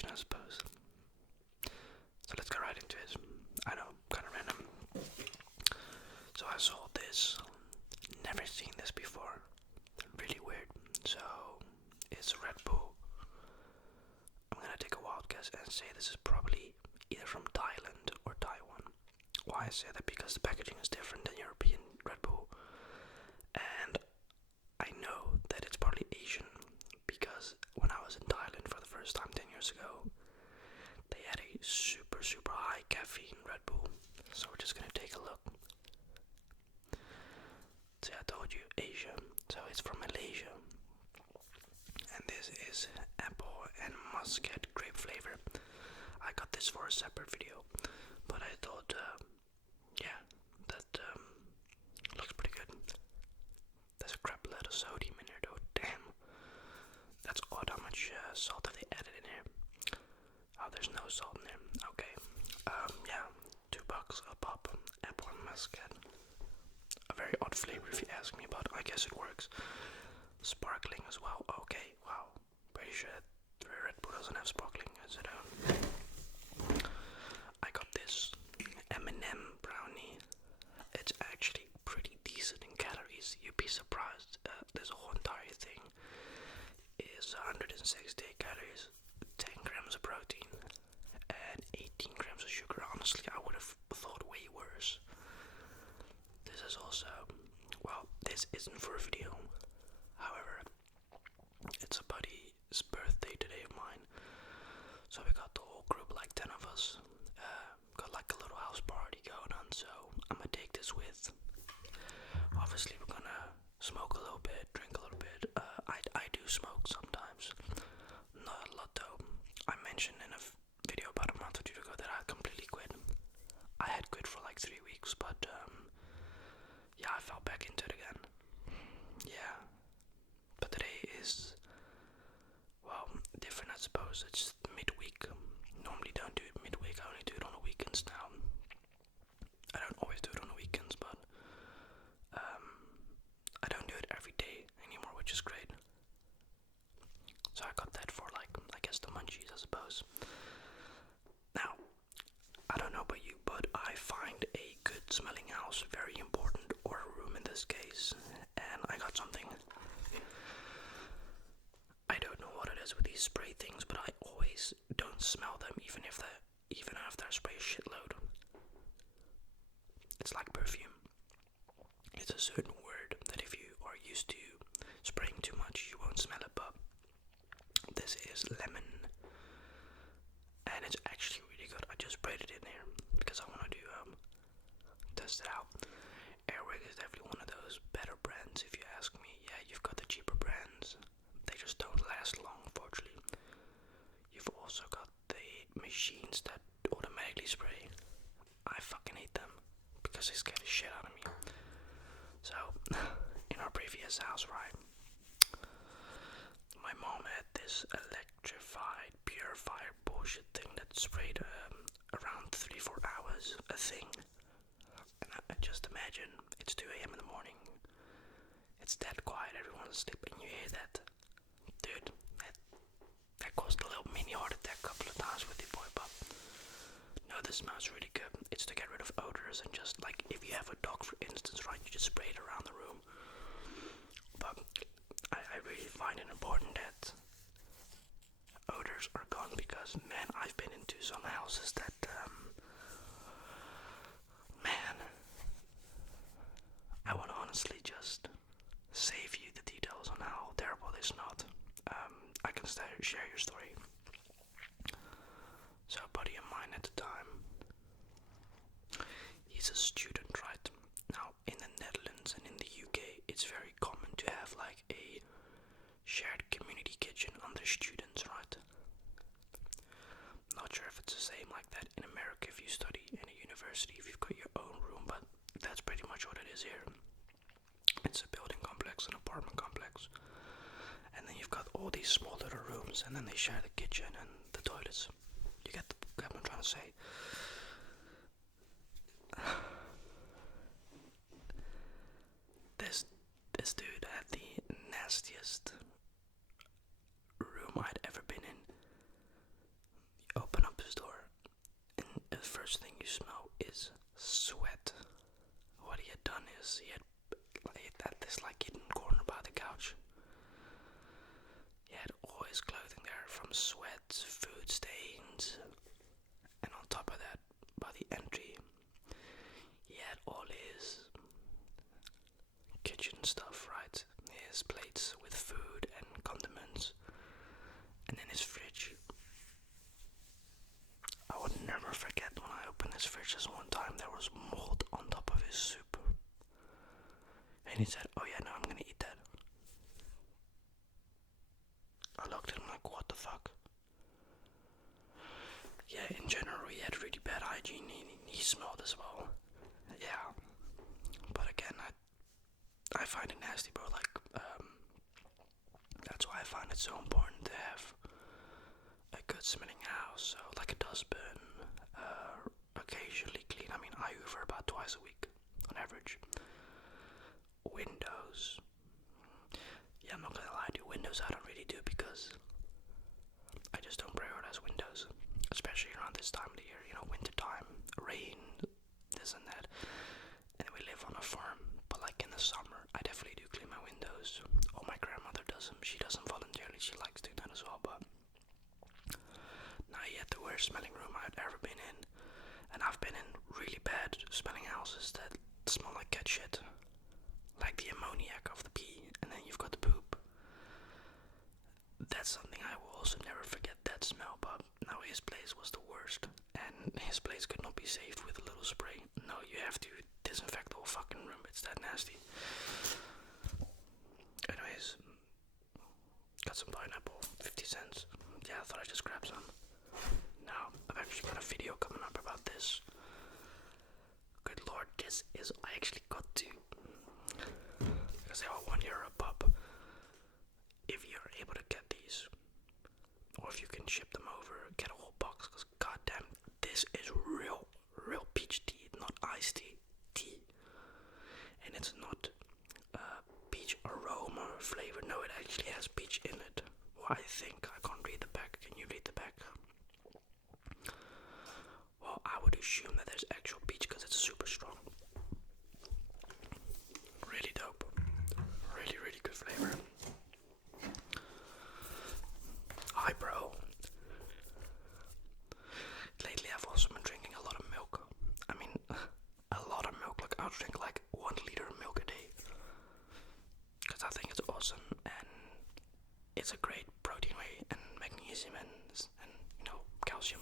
Asian, I suppose. So let's get right into it. I know, kind of random. So I saw this, never seen this before, really weird. So it's Red Bull. I'm gonna take a wild guess and say this is probably either from Thailand or Taiwan. Why I say that? Because the packaging is different than European Red Bull, and I know that it's partly Asian because when I was in Thailand for the first time 10 years ago, they had a super high caffeine Red Bull. So we're just gonna take a look. So I told you Asia, so it's from Malaysia, and this is apple and muscat grape flavor. I got this for a separate video, but I thought, yeah, that looks pretty good. There's a crap load of sodium in here though, damn. That's odd how much salt have they added in here. Oh, there's no salt in there, okay. Yeah, $2 a pop, apple and muscat. A very odd flavor if you ask me, but I guess it works. Sparkling as well, okay, wow. Pretty sure that Red Bull doesn't have sparkling, is it? I got this M&M brownie. It's actually pretty decent in calories. You'd be surprised. This whole entire thing is 168 calories, 10 grams of protein, and 18 grams of sugar. Honestly, I would have thought way worse. This is also, well, this isn't for a video. However, it's a buddy's birthday today of mine. So we got the whole group, like 10 of us. Got like a little house party going on, so I'm gonna take this with. Obviously, we're gonna smoke a little bit, drink a little bit. I do smoke sometimes, not a lot though. I mentioned in a video about a month or two ago that I completely quit. I had quit for like 3 weeks, but yeah, I fell back into it again. Yeah, but today is, well, different I suppose. It's midweek. Normally don't do it midweek, I only do it on the weekends now. I don't always do it on the weekends, but I don't do it every day anymore, which is great. So I got that for like, I guess the munchies, I suppose. Now, I don't know about you, but I find a good smelling house very important, or a room in this case, and I got something. I don't know what it is with these spray things, but I always don't smell them, even after I spray a shitload. It's like perfume. It's a certain word that if you are used to spraying too much, you won't smell it, but this is lemon, and it's actually really good. I just sprayed it in here because I wanted to test it out. Airwick is definitely one of those better brands, if you ask me. Yeah, you've got the cheaper brands. They just don't last long, unfortunately. You've also got the machines that automatically spray. I fucking hate them because they scare the shit out of me. So, in our previous house, right, my mom had this electrified, purifier bullshit thing that sprayed around 3-4 hours a thing. And I just imagine it's 2 a.m. in the morning. It's dead quiet, everyone's asleep, and you hear that. Dude, that caused a little mini heart attack a couple of times with the boy, but no, this smells really good. It's to get rid of odors, and just like if you have a dog, for instance, right, you just spray it around the room. But I really find it important that odors are gone, because man, I've been into some houses that man, I want to honestly just save you the details on how terrible they smelled. I can share your story. So a buddy of mine at the time, he's a student, right? Now in the Netherlands and in the UK, it's very common to have like a shared community kitchen under students, right? Not sure if it's the same like that in America if you study in a university, if you've got your own room, but that's pretty much what it is here. It's a building complex, an apartment complex, and then you've got all these small little rooms, and then they share the kitchen and the toilets. You get what I'm trying to say. This dude had the nastiest room I'd ever been in. done is he had this like hidden corner by the couch. He had all his clothing there, from sweats, food stains, and on top of that, by the entry, he had all his kitchen stuff, right? His plates with food and condiments, and then his fridge. I would never forget when I opened his fridge this one time, there was mold on top of his soup. And he said, "Oh yeah, no, I'm gonna eat that." I looked at him like, what the fuck? Yeah, in general, he had really bad hygiene. He smelled as well. Yeah. But again, I find it nasty, bro. Like, that's why I find it so important to have a good smelling house. So, like a dustbin, occasionally clean. I mean, I hoover about twice a week on average. Windows. Yeah, I'm not gonna lie, do windows I don't really do because I just don't prioritize windows, especially around this time of the year. You know, winter time, rain, this and that. And we live on a farm, but like in the summer, I definitely do clean my windows. Oh, my grandmother does them. She does them voluntarily. She likes doing that as well. But not yet the worst smelling room I've ever been in, and I've been in really bad smelling houses that smell like cat shit, like the ammoniac of the pee, and then you've got the poop. That's something I will also never forget, that smell. But now his place was the worst, and his place could not be saved with a little spray. No, you have to disinfect the whole fucking room. It's that nasty. Anyways, got some pineapple, 50 cents. Yeah, I thought I'd just grab some. Now, I've actually got a video coming up about this. Good lord, this is, I actually got to, because they are €1 a pop. If you're able to get these, or if you can ship them over, get a whole box, because goddamn, this is real peach tea, not iced tea. And it's not peach aroma or flavor. No, it actually has peach in it. Well, I think. I can't read the back. Can you read the back? Well, I would assume that there's actual peach because it's super strong. Really dope. Really, really good flavor. Hi, bro. Lately, I've also been drinking a lot of milk. I mean, a lot of milk. Like, I'll drink like 1 liter of milk a day. Because I think it's awesome, and it's a great protein way, and magnesium, and you know, calcium.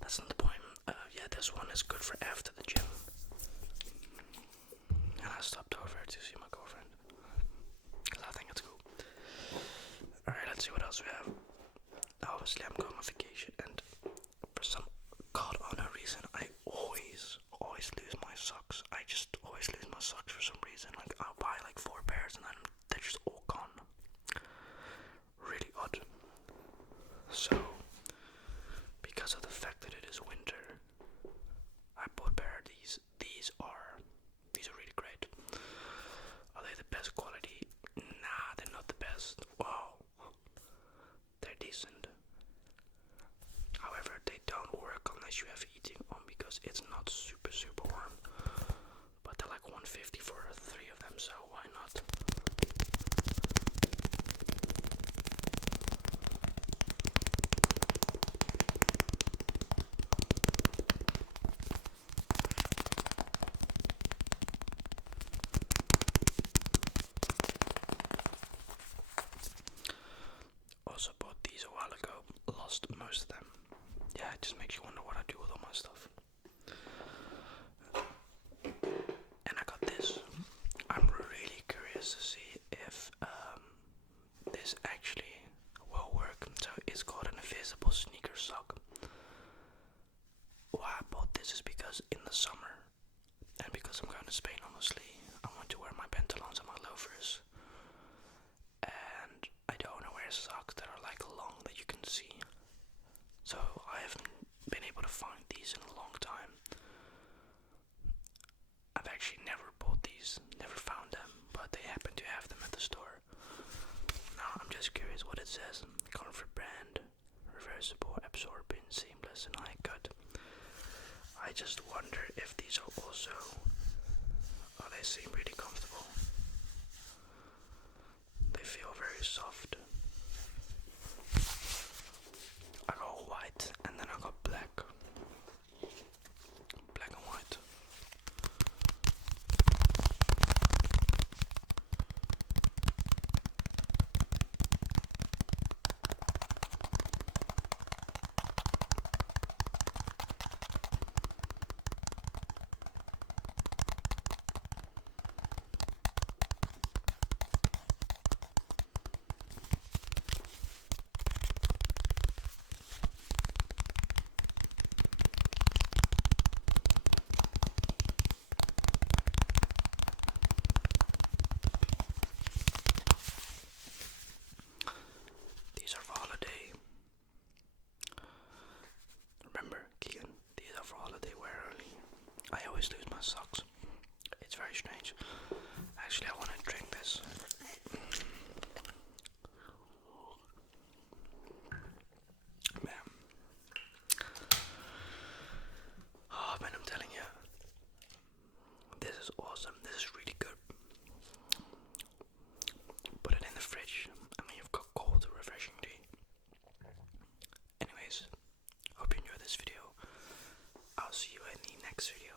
That's not the point. Yeah, this one is good for after the gym. And I stopped over to see my girlfriend, because I think it's cool. Alright, let's see what else we have. Obviously, I'm going on vacation, and for some god unknown reason, I always lose my socks. I just always lose my socks for some reason. Like, I'll buy like 4 pairs, and then they're just all gone. Really odd. So, because of the fact that it is winter, I bought a pair of these. These are really great. Are they the best quality? Nah, they're not the best. Wow, they're decent. However, they don't work unless you have heating on, because it's not super warm. But they're like $150 for 3 of them, so why not? Also bought these a while ago, lost most of them. Yeah, it just makes you wonder what I do with all my stuff. And I got this. I'm really curious to see if this actually will work. So it's called an invisible sneaker sock. Why I bought this is because in the summer, and because I'm going to Spain, honestly, I want to wear my pantalons and my loafers. And I don't want to wear socks that are like long that you can see. So I haven't been able to find these in a long time. I've actually never bought these, never found them, but they happen to have them at the store. Now I'm just curious what it says. Comfort brand, reversible, absorbent, seamless, and high cut. I just wonder if these are also they seem really comfortable. They feel very soft. I got white and then I got black. Black and white. These are for holiday. Remember, Keegan, these are for holiday wear only. I always lose my socks. It's very strange. Actually, I want to drink this. Man. Oh man, I'm telling you. This is awesome. This is really good. Put it in the fridge. I mean, you've got cold, refreshing tea. Anyways, hope you enjoyed this video. I'll see you in the next video.